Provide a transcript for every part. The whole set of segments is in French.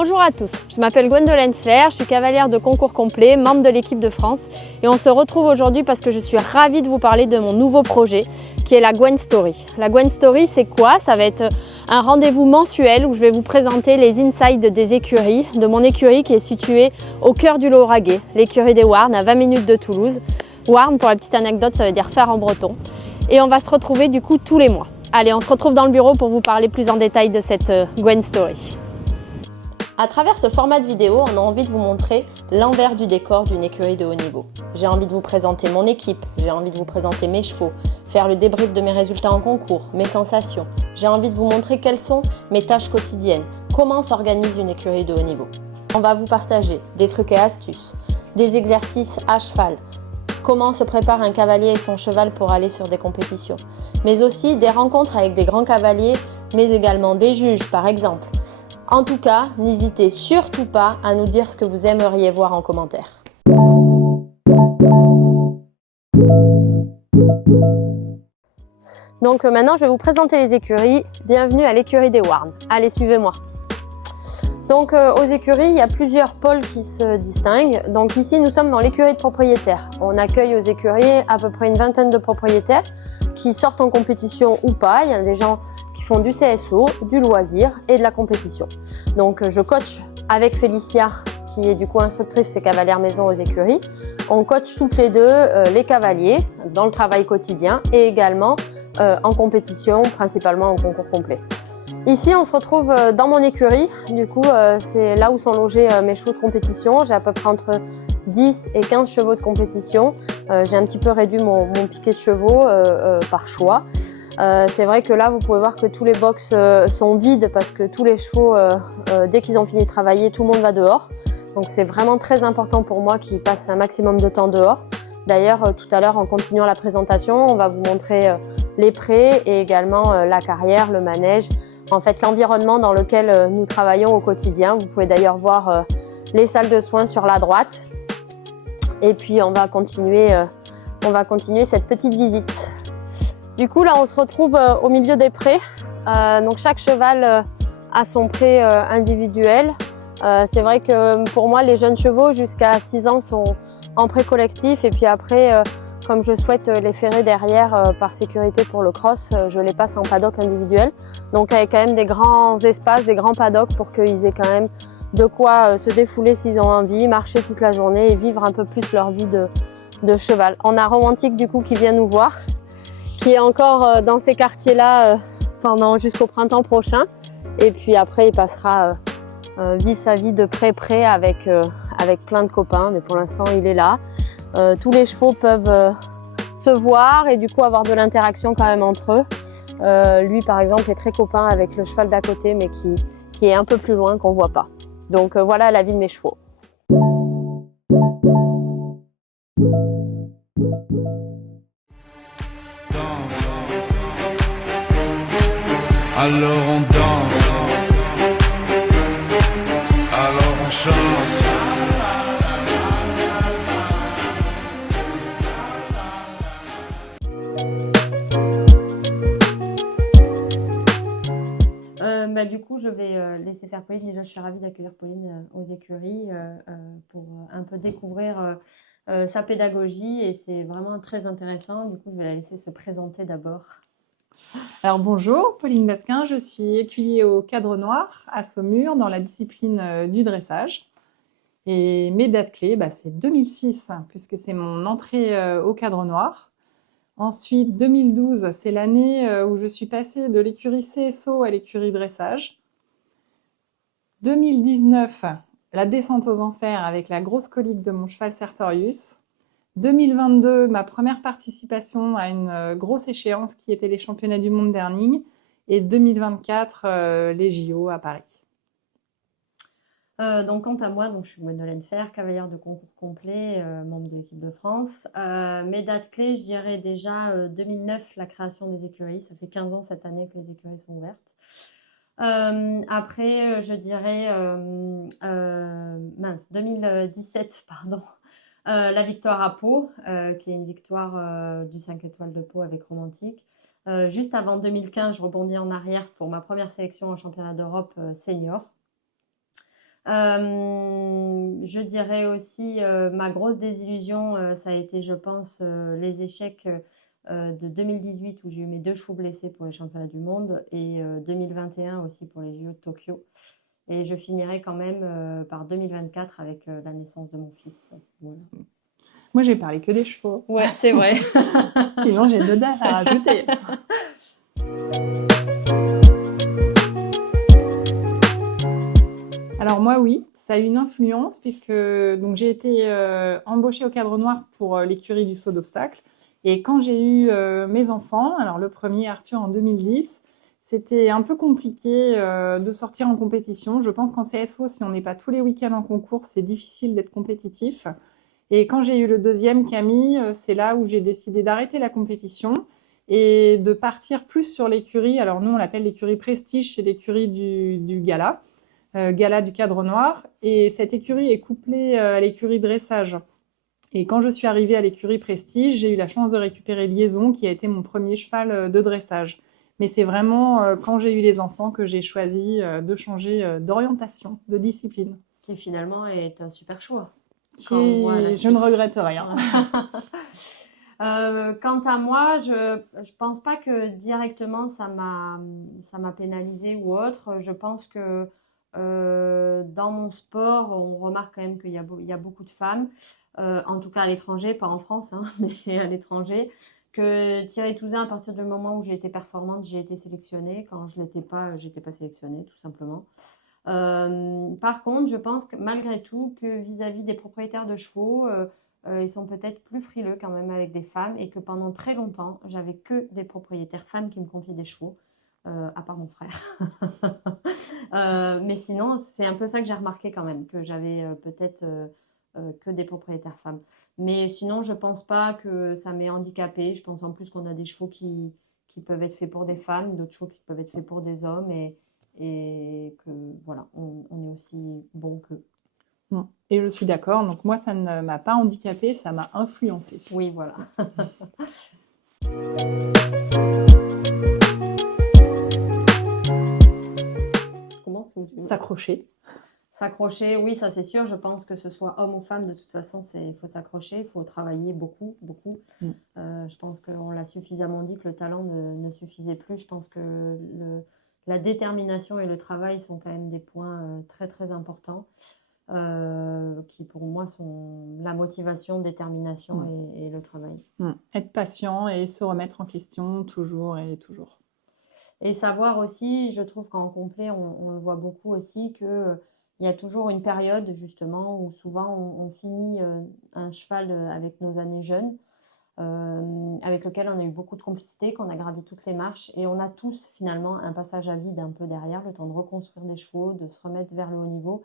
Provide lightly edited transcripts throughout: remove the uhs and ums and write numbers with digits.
Bonjour à tous, je m'appelle Gwendolyn Flair, je suis cavalière de concours complet, membre de l'équipe de France et on se retrouve aujourd'hui parce que je suis ravie de vous parler de mon nouveau projet qui est la Gwen Story. La Gwen Story, c'est quoi? Ça va être un rendez-vous mensuel où je vais vous présenter les insides des écuries, de mon écurie qui est située au cœur du Lauragais, l'écurie des Warnes à 20 minutes de Toulouse. Warnes, pour la petite anecdote, ça veut dire fer en breton. Et on va se retrouver du coup tous les mois. Allez, on se retrouve dans le bureau pour vous parler plus en détail de cette Gwen Story. À travers ce format de vidéo, on a envie de vous montrer l'envers du décor d'une écurie de haut niveau. J'ai envie de vous présenter mon équipe, j'ai envie de vous présenter mes chevaux, faire le débrief de mes résultats en concours, mes sensations. J'ai envie de vous montrer quelles sont mes tâches quotidiennes, comment s'organise une écurie de haut niveau. On va vous partager des trucs et astuces, des exercices à cheval, comment se prépare un cavalier et son cheval pour aller sur des compétitions, mais aussi des rencontres avec des grands cavaliers, mais également des juges par exemple. En tout cas, n'hésitez surtout pas à nous dire ce que vous aimeriez voir en commentaire. Donc maintenant, je vais vous présenter les écuries. Bienvenue à l'écurie des Warnes. Allez, suivez-moi. Donc aux écuries, il y a plusieurs pôles qui se distinguent. Donc ici, nous sommes dans l'écurie de propriétaires. On accueille aux écuries à peu près une vingtaine de propriétaires qui sortent en compétition ou pas. Il y a des gens qui font du CSO, du loisir et de la compétition. Donc je coach avec Félicia, qui est du coup instructrice et cavalière maison aux écuries. On coach toutes les deux les cavaliers dans le travail quotidien et également en compétition, principalement en concours complet. Ici, on se retrouve dans mon écurie. Du coup, c'est là où sont logés mes chevaux de compétition. J'ai à peu près entre 10 et 15 chevaux de compétition. J'ai un petit peu réduit mon piquet de chevaux par choix. C'est vrai que là, vous pouvez voir que tous les box sont vides parce que tous les chevaux, dès qu'ils ont fini de travailler, tout le monde va dehors. Donc c'est vraiment très important pour moi qu'ils passent un maximum de temps dehors. D'ailleurs, tout à l'heure, en continuant la présentation, on va vous montrer les prés et également la carrière, le manège. En fait, l'environnement dans lequel nous travaillons au quotidien. Vous pouvez d'ailleurs voir les salles de soins sur la droite. Et puis, on va continuer cette petite visite. Du coup, là, on se retrouve au milieu des prés. Donc, chaque cheval a son pré individuel. C'est vrai que pour moi, les jeunes chevaux jusqu'à 6 ans sont en pré collectif. Et puis après, comme je souhaite les ferrer derrière par sécurité pour le cross, je les passe en paddock individuel. Donc, avec quand même des grands espaces, des grands paddocks pour qu'ils aient quand même de quoi se défouler s'ils ont envie, marcher toute la journée et vivre un peu plus leur vie de cheval. On a Romantique du coup qui vient nous voir, qui est encore dans ces quartiers-là jusqu'au printemps prochain. Et puis après, il passera vivre sa vie de pré-pré avec plein de copains. Mais pour l'instant, il est là. Tous les chevaux peuvent se voir et du coup avoir de l'interaction quand même entre eux. Lui, par exemple, est très copain avec le cheval d'à côté, mais qui est un peu plus loin, qu'on ne voit pas. Donc voilà la vie de mes chevaux. Alors on danse, alors on chante. Du coup, je vais laisser faire Pauline. Déjà, je suis ravie d'accueillir Pauline aux écuries pour un peu découvrir sa pédagogie et c'est vraiment très intéressant. Du coup, je vais la laisser se présenter d'abord. Alors bonjour, Pauline Basquin, je suis écuyer au Cadre Noir à Saumur dans la discipline du dressage. Et mes dates clés, c'est 2006 puisque c'est mon entrée au Cadre Noir. Ensuite, 2012, c'est l'année où je suis passée de l'écurie CSO à l'écurie dressage. 2019, la descente aux enfers avec la grosse colique de mon cheval Sertorius. 2022, ma première participation à une grosse échéance qui était les championnats du monde d'Erning. Et 2024, les JO à Paris. Donc, quant à moi, je suis Gwendolyn Flair, cavalière de concours complet, membre de l'équipe de France. Mes dates clés, je dirais déjà 2009, la création des écuries. Ça fait 15 ans cette année que les écuries sont ouvertes. Après, je dirais 2017, pardon. La victoire à Pau, qui est une victoire du 5 étoiles de Pau avec Romantique. Juste avant 2015, je rebondis en arrière pour ma première sélection en championnat d'Europe senior. Je dirais aussi ma grosse désillusion, ça a été, je pense, les échecs de 2018 où j'ai eu mes 2 chevaux blessés pour les championnats du monde et 2021 aussi pour les JO de Tokyo. Et je finirai quand même par 2024 avec la naissance de mon fils. Voilà. Moi, j'ai parlé que des chevaux. Ouais, c'est vrai. Sinon, j'ai 2 dates à rajouter. Alors moi, oui, ça a eu une influence puisque donc j'ai été embauchée au Cadre Noir pour l'écurie du saut d'obstacles. Et quand j'ai eu mes enfants, alors le premier Arthur en 2010, c'était un peu compliqué de sortir en compétition. Je pense qu'en CSO, si on n'est pas tous les week-ends en concours, c'est difficile d'être compétitif. Et quand j'ai eu le deuxième, Camille, c'est là où j'ai décidé d'arrêter la compétition et de partir plus sur l'écurie. Alors nous, on l'appelle l'écurie Prestige, c'est l'écurie du Gala. Gala du Cadre Noir. Et cette écurie est couplée à l'écurie dressage. Et quand je suis arrivée à l'écurie Prestige, j'ai eu la chance de récupérer Liaison, qui a été mon premier cheval de dressage. Mais c'est vraiment quand j'ai eu les enfants que j'ai choisi de changer d'orientation, de discipline. Qui finalement est un super choix. Je ne regrette rien. Quant à moi, je pense pas que directement ça m'a pénalisée ou autre. Je pense que dans mon sport, on remarque quand même qu'il y a beaucoup de femmes, en tout cas à l'étranger, pas en France, hein, mais à l'étranger, que Thierry Touzin, à partir du moment où j'ai été performante, j'ai été sélectionnée. Quand je l'étais pas, j'étais pas sélectionnée, tout simplement. Par contre, je pense que malgré tout, que vis-à-vis des propriétaires de chevaux, ils sont peut-être plus frileux quand même avec des femmes et que pendant très longtemps, j'avais que des propriétaires femmes qui me confiaient des chevaux, à part mon frère. Mais sinon, c'est un peu ça que j'ai remarqué quand même, que j'avais peut-être que des propriétaires femmes. Mais sinon, je pense pas que ça m'ait handicapée. Je pense en plus qu'on a des chevaux qui peuvent être faits pour des femmes, d'autres chevaux qui peuvent être faits pour des hommes et que voilà, on est aussi bon qu'eux. Et je suis d'accord. Donc moi, ça ne m'a pas handicapée, ça m'a influencée. Oui, voilà. Je commence ou tu- S'accrocher. S'accrocher, oui, ça c'est sûr. Je pense que ce soit homme ou femme, de toute façon, il faut s'accrocher, il faut travailler beaucoup, beaucoup. Je pense qu'on l'a suffisamment dit que le talent ne suffisait plus. Je pense que la détermination et le travail sont quand même des points très, très importants. Qui pour moi sont la motivation, détermination et le travail. Être patient et se remettre en question toujours et toujours. Et savoir aussi, je trouve qu'en complet, on le voit beaucoup aussi, qu'il y a toujours une période justement où souvent on finit un cheval avec nos années jeunes, avec lequel on a eu beaucoup de complicité, qu'on a gravi toutes les marches et on a tous finalement un passage à vide un peu derrière, le temps de reconstruire des chevaux, de se remettre vers le haut niveau.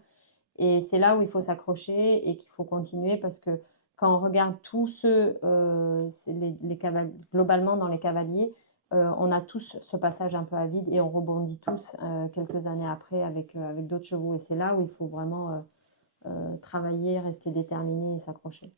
Et c'est là où il faut s'accrocher et qu'il faut continuer parce que quand on regarde tous ceux, globalement dans les cavaliers, on a tous ce passage un peu à vide et on rebondit tous quelques années après avec d'autres chevaux. Et c'est là où il faut vraiment travailler, rester déterminé et s'accrocher.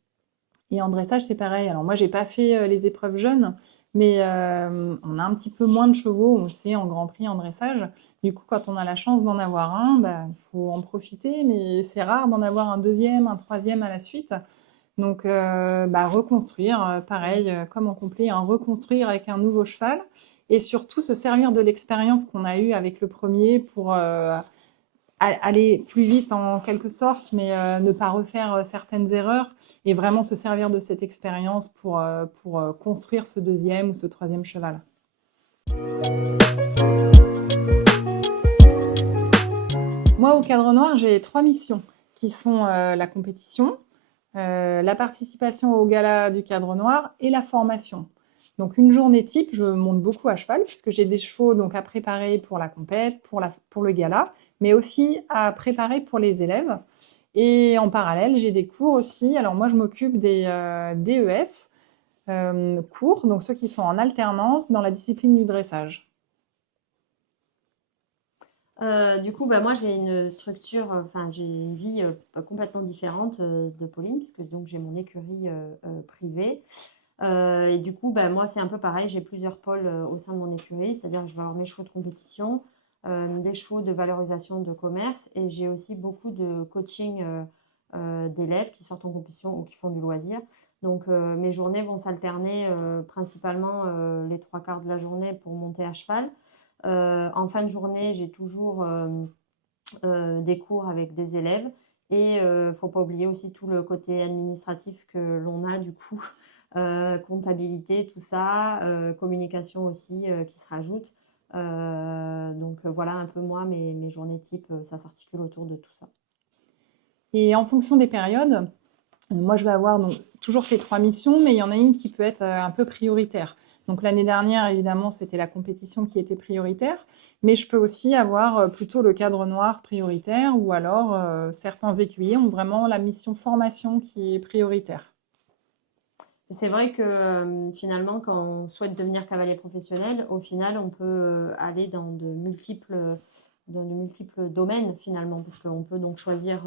Et en dressage, c'est pareil. Alors moi, j'ai pas fait les épreuves jeunes, mais on a un petit peu moins de chevaux, on le sait, en Grand Prix, en dressage. Du coup, quand on a la chance d'en avoir un, il faut en profiter, mais c'est rare d'en avoir un deuxième, un troisième à la suite. Donc, reconstruire, pareil, comme en complet, reconstruire avec un nouveau cheval et surtout se servir de l'expérience qu'on a eue avec le premier pour aller plus vite en quelque sorte, mais ne pas refaire certaines erreurs et vraiment se servir de cette expérience pour construire ce deuxième ou ce troisième cheval. Moi, au Cadre Noir, j'ai 3 missions qui sont la compétition, la participation au gala du Cadre Noir et la formation. Donc une journée type, je monte beaucoup à cheval puisque j'ai des chevaux donc à préparer pour la compète, pour le gala, mais aussi à préparer pour les élèves. Et en parallèle, j'ai des cours aussi. Alors moi, je m'occupe des DES cours, donc ceux qui sont en alternance dans la discipline du dressage. Du coup, moi j'ai une structure, j'ai une vie complètement différente de Pauline, puisque donc j'ai mon écurie privée. Et du coup, moi c'est un peu pareil, j'ai plusieurs pôles au sein de mon écurie, c'est-à-dire que je vais avoir mes chevaux de compétition, des chevaux de valorisation de commerce et j'ai aussi beaucoup de coaching d'élèves qui sortent en compétition ou qui font du loisir. Donc mes journées vont s'alterner principalement les 3/4 de la journée pour monter à cheval. En fin de journée, j'ai toujours des cours avec des élèves et faut pas oublier aussi tout le côté administratif que l'on a du coup, comptabilité, tout ça, communication aussi qui se rajoute. Donc voilà un peu moi, mes journées type, ça s'articule autour de tout ça. Et en fonction des périodes, moi je vais avoir donc toujours ces 3 missions, mais il y en a une qui peut être un peu prioritaire. Donc l'année dernière, évidemment, c'était la compétition qui était prioritaire, mais je peux aussi avoir plutôt le cadre noir prioritaire ou alors certains écuyers ont vraiment la mission formation qui est prioritaire. C'est vrai que finalement, quand on souhaite devenir cavalier professionnel, au final, on peut aller dans de multiples domaines finalement, parce qu'on peut donc choisir,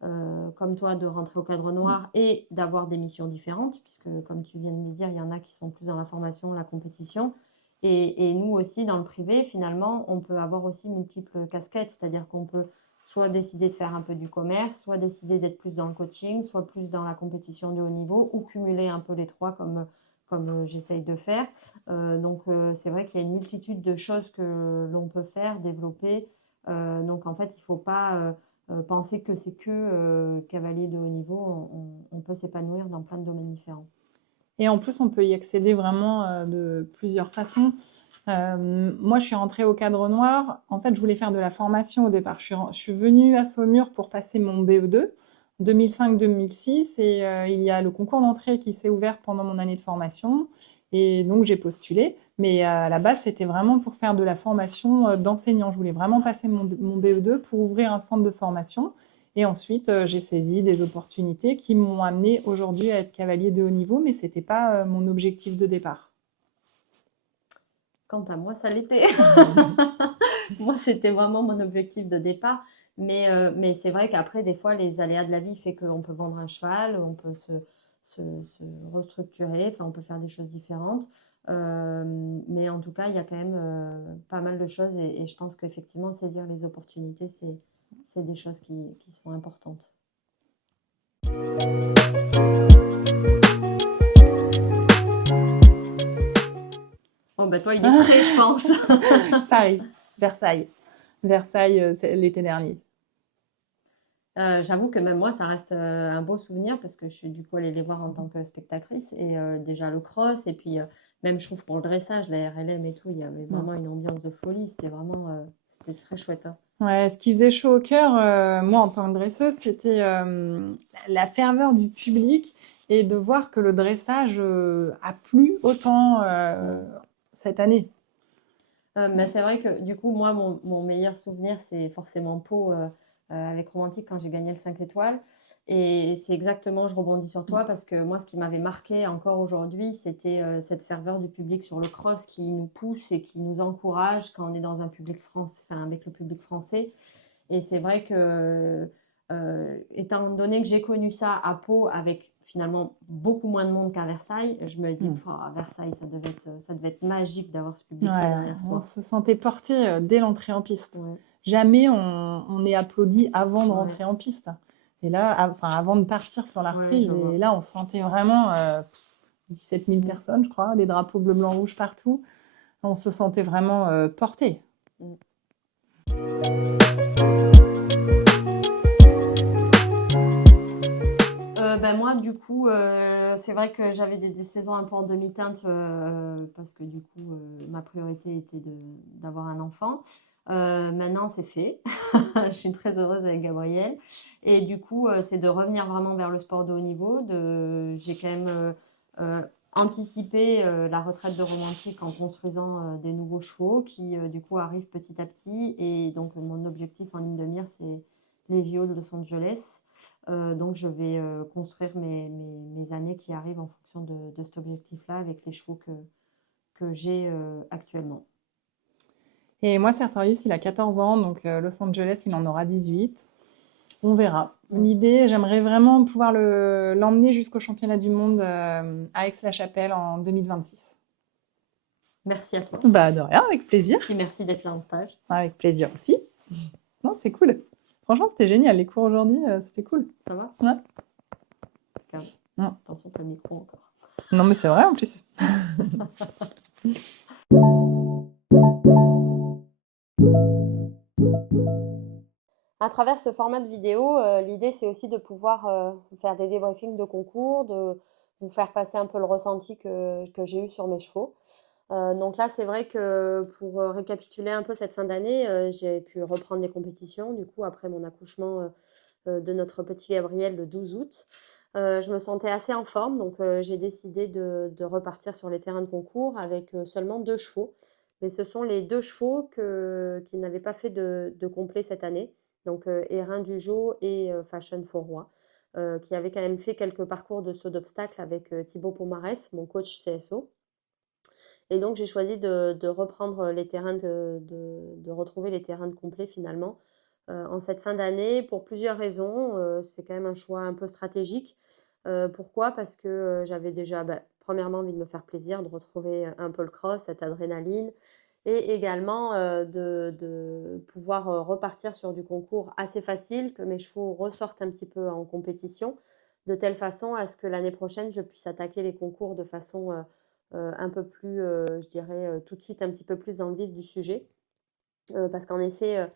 comme toi, de rentrer au cadre noir et d'avoir des missions différentes, puisque comme tu viens de le dire, il y en a qui sont plus dans la formation, la compétition. Et nous aussi, dans le privé, finalement, on peut avoir aussi multiples casquettes, c'est-à-dire qu'on peut soit décider de faire un peu du commerce, soit décider d'être plus dans le coaching, soit plus dans la compétition de haut niveau, ou cumuler un peu les trois comme j'essaye de faire. Donc c'est vrai qu'il y a une multitude de choses que l'on peut faire, développer. Donc en fait, il ne faut pas penser que c'est que cavalier de haut niveau. On peut s'épanouir dans plein de domaines différents. Et en plus, on peut y accéder vraiment de plusieurs façons. Moi, je suis rentrée au cadre noir. En fait, je voulais faire de la formation au départ. Je suis venue à Saumur pour passer mon BE2, 2005-2006, et il y a le concours d'entrée qui s'est ouvert pendant mon année de formation. Et donc, j'ai postulé. Mais à la base, c'était vraiment pour faire de la formation d'enseignant. Je voulais vraiment passer mon BE2 pour ouvrir un centre de formation. Et ensuite, j'ai saisi des opportunités qui m'ont amené aujourd'hui à être cavalier de haut niveau, mais ce n'était pas mon objectif de départ. Quant à moi, ça l'était. Moi, c'était vraiment mon objectif de départ. Mais c'est vrai qu'après, des fois, les aléas de la vie fait qu'on peut vendre un cheval, on peut se restructurer, enfin, on peut faire des choses différentes. Mais en tout cas, il y a quand même pas mal de choses et je pense qu'effectivement, saisir les opportunités, c'est des choses qui sont importantes. Oh, bah toi, il est frais, je pense. Paris, Versailles. Versailles, c'est l'été dernier. J'avoue que même moi, ça reste un beau souvenir parce que je suis du coup allée les voir en tant que spectatrice et déjà le cross et puis même je trouve pour le dressage, la RLM et tout, il y avait vraiment une ambiance de folie. C'était vraiment, c'était très chouette, hein. Ouais, ce qui faisait chaud au cœur, moi en tant que dresseuse, c'était la ferveur du public et de voir que le dressage a plu autant cette année. Mais c'est vrai que du coup, moi, mon meilleur souvenir, c'est forcément Pau avec Romantique quand j'ai gagné le 5 étoiles. Et c'est exactement, je rebondis sur toi, parce que moi, ce qui m'avait marqué encore aujourd'hui, c'était cette ferveur du public sur le cross qui nous pousse et qui nous encourage quand on est dans un public français, enfin, avec le public français. Et c'est vrai que, étant donné que j'ai connu ça à Pau avec finalement beaucoup moins de monde qu'à Versailles, je me dis, à Versailles, ça devait être magique d'avoir ce public-là derrière soi. On se sentait porté dès l'entrée en piste. Ouais. Jamais on est applaudi avant de rentrer en piste. Et là, avant de partir sur la reprise, et là, on sentait vraiment 17 000 personnes, je crois, des drapeaux bleu, blanc, rouge partout. On se sentait vraiment porté. Moi, du coup, c'est vrai que j'avais des saisons un peu en demi-teinte parce que du coup, ma priorité était d'avoir un enfant. Maintenant, c'est fait. Je suis très heureuse avec Gabriel. Et du coup, c'est de revenir vraiment vers le sport de haut niveau. J'ai quand même anticipé la retraite de Romantique en construisant des nouveaux chevaux qui, du coup, arrivent petit à petit. Et donc, mon objectif en ligne de mire, c'est les JO de Los Angeles. Donc, je vais construire mes années qui arrivent en fonction de cet objectif-là avec les chevaux que j'ai actuellement. Et moi, Sertorius, il a 14 ans, donc Los Angeles, il en aura 18. On verra. L'idée, j'aimerais vraiment pouvoir l'emmener jusqu'au championnat du monde à Aix-la-Chapelle en 2026. Merci à toi. Bah, de rien, avec plaisir. Puis merci d'être là en stage. Avec plaisir aussi. Non, c'est cool. Franchement, c'était génial. Les cours aujourd'hui, c'était cool. Ça va? Ouais. Regarde. Mm. Attention, t'as le micro encore. Non, mais c'est vrai en plus. À travers ce format de vidéo, l'idée c'est aussi de pouvoir faire des débriefings de concours, de vous faire passer un peu le ressenti que j'ai eu sur mes chevaux. Donc là, c'est vrai que pour récapituler un peu cette fin d'année, j'ai pu reprendre des compétitions du coup après mon accouchement de notre petit Gabriel le 12 août. Je me sentais assez en forme, donc j'ai décidé de repartir sur les terrains de concours avec seulement 2 chevaux. Mais ce sont les 2 chevaux qui n'avaient pas fait de complet cette année, donc Erin Dujo et Fashion Fourroy, qui avaient quand même fait quelques parcours de saut d'obstacles avec Thibaut Pomarès, mon coach CSO. Et donc j'ai choisi de reprendre les terrains de retrouver les terrains de complet finalement en cette fin d'année pour plusieurs raisons. C'est quand même un choix un peu stratégique. Pourquoi? Parce que j'avais déjà, premièrement, envie de me faire plaisir, de retrouver un peu le cross, cette adrénaline, et également de pouvoir repartir sur du concours assez facile, que mes chevaux ressortent un petit peu en compétition, de telle façon à ce que l'année prochaine, je puisse attaquer les concours de façon un peu plus, je dirais, tout de suite un petit peu plus dans le vif du sujet. Parce qu'en effet,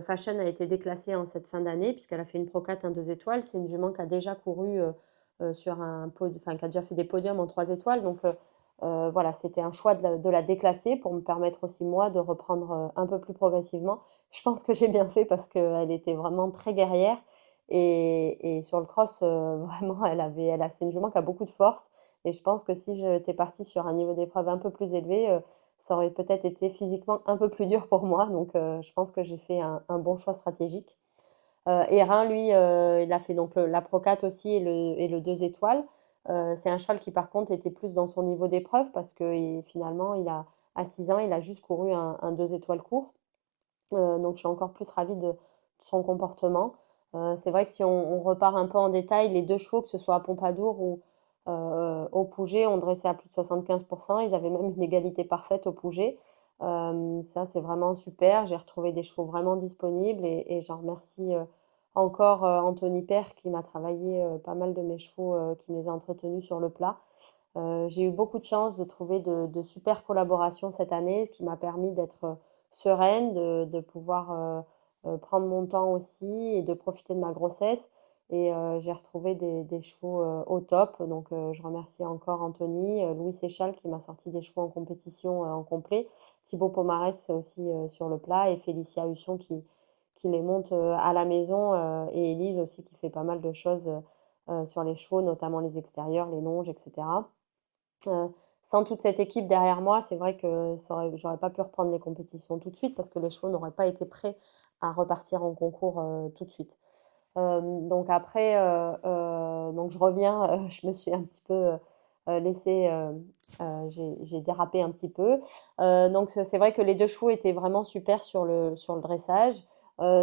Fashion a été déclassée en cette fin d'année puisqu'elle a fait une Pro 4, un 2 étoiles. C'est une jument qui a déjà couru sur enfin, qui a déjà fait des podiums en 3 étoiles. Donc voilà, c'était un choix de la déclasser pour me permettre aussi moi de reprendre un peu plus progressivement. Je pense que j'ai bien fait parce qu'elle était vraiment très guerrière. Et sur le cross, vraiment, c'est une jument qui a beaucoup de force. Et je pense que si j'étais partie sur un niveau d'épreuve un peu plus élevé, ça aurait peut-être été physiquement un peu plus dur pour moi. Donc, je pense que j'ai fait un bon choix stratégique. Erin, lui, il a fait donc la Pro 4 aussi et le 2 étoiles. C'est un cheval qui, par contre, était plus dans son niveau d'épreuve parce que finalement, à 6 ans, il a juste couru un 2 étoiles court. Donc, je suis encore plus ravie de son comportement. C'est vrai que si on repart un peu en détail, les 2 chevaux, que ce soit à Pompadour ou au Pouget, ont dressé à plus de 75%. Ils avaient même une égalité parfaite au Pouget. Ça, c'est vraiment super. J'ai retrouvé des chevaux vraiment disponibles et j'en remercie encore Anthony Père qui m'a travaillé pas mal de mes chevaux, qui me les a entretenus sur le plat. J'ai eu beaucoup de chance de trouver de super collaborations cette année, ce qui m'a permis d'être sereine, de pouvoir prendre mon temps aussi et de profiter de ma grossesse. Et j'ai retrouvé des chevaux au top. Donc je remercie encore Anthony, Louis Séchal qui m'a sorti des chevaux en compétition en complet, Thibaut Pomarès aussi sur le plat et Félicia Husson qui les monte à la maison et Élise aussi qui fait pas mal de choses sur les chevaux, notamment les extérieurs, les longes, etc. Euh, Sans toute cette équipe derrière moi, c'est vrai que j'aurais pas pu reprendre les compétitions tout de suite parce que les chevaux n'auraient pas été prêts à repartir en concours tout de suite. Donc après, donc je reviens, je me suis un petit peu laissée, j'ai dérapé un petit peu. Donc c'est vrai que les 2 chevaux étaient vraiment super sur le dressage.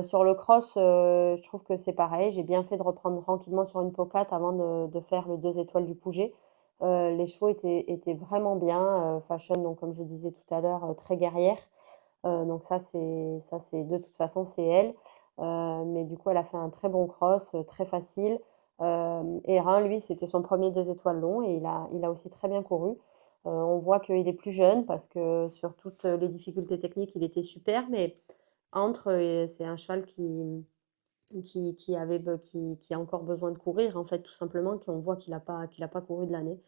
Sur le cross, je trouve que c'est pareil. J'ai bien fait de reprendre tranquillement sur une pocate avant de faire le 2 étoiles du Pouget. Les chevaux étaient vraiment bien. Fashion, donc comme je disais tout à l'heure, très guerrière. Donc ça c'est de toute façon, c'est elle. Mais du coup, elle a fait un très bon cross, très facile. Erin, lui, c'était son premier 2 étoiles long et il a aussi très bien couru. On voit qu'il est plus jeune parce que sur toutes les difficultés techniques, il était super, mais c'est un cheval qui a encore besoin de courir, en fait, tout simplement, qu'on voit qu'il a pas couru de l'année.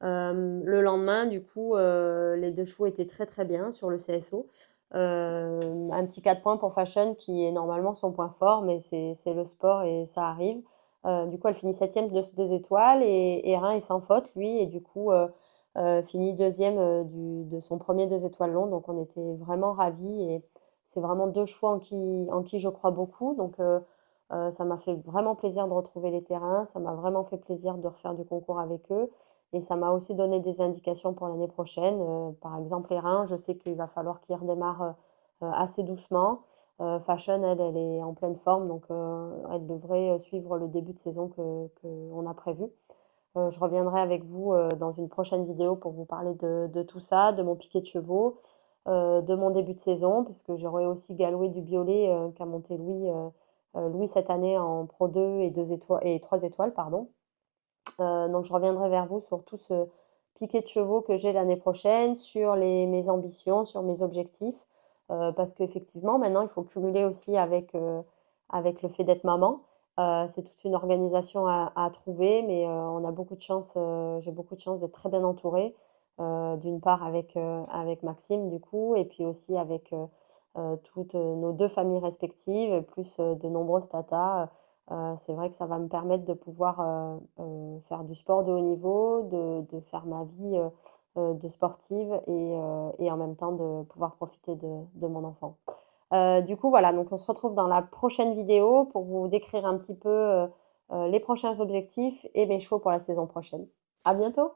Le lendemain, du coup, les 2 chevaux étaient très très bien sur le CSO. Un petit 4 points pour Fashion qui est normalement son point fort, mais c'est le sport et ça arrive. Du coup, elle finit 7e de ces 2 étoiles et Erin est sans faute, lui, et du coup, finit 2e de son premier 2 étoiles long. Donc, on était vraiment ravis et c'est vraiment 2 chevaux en qui je crois beaucoup. Donc, ça m'a fait vraiment plaisir de retrouver les terrains. Ça m'a vraiment fait plaisir de refaire du concours avec eux. Et ça m'a aussi donné des indications pour l'année prochaine. Par exemple, les reins, je sais qu'il va falloir qu'ils redémarrent assez doucement. Fashion, elle est en pleine forme, donc elle devrait suivre le début de saison qu'on a prévu. Je reviendrai avec vous dans une prochaine vidéo pour vous parler de tout ça, de mon piquet de chevaux, de mon début de saison, puisque j'aurai aussi Galoué du Biolay qu'a monté Louis cette année en Pro 2 et 3 étoiles, pardon. Donc je reviendrai vers vous sur tout ce piquet de chevaux que j'ai l'année prochaine, sur mes ambitions, sur mes objectifs, parce qu'effectivement maintenant il faut cumuler aussi avec le fait d'être maman. C'est toute une organisation à trouver, mais on a beaucoup de chance, j'ai beaucoup de chance d'être très bien entourée, d'une part avec Maxime du coup, et puis aussi avec toutes nos deux familles respectives, plus de nombreuses tatas. C'est vrai que ça va me permettre de pouvoir faire du sport de haut niveau, de faire ma vie de sportive et en même temps de pouvoir profiter de mon enfant. Du coup, voilà, donc on se retrouve dans la prochaine vidéo pour vous décrire un petit peu les prochains objectifs et mes chevaux pour la saison prochaine. À bientôt!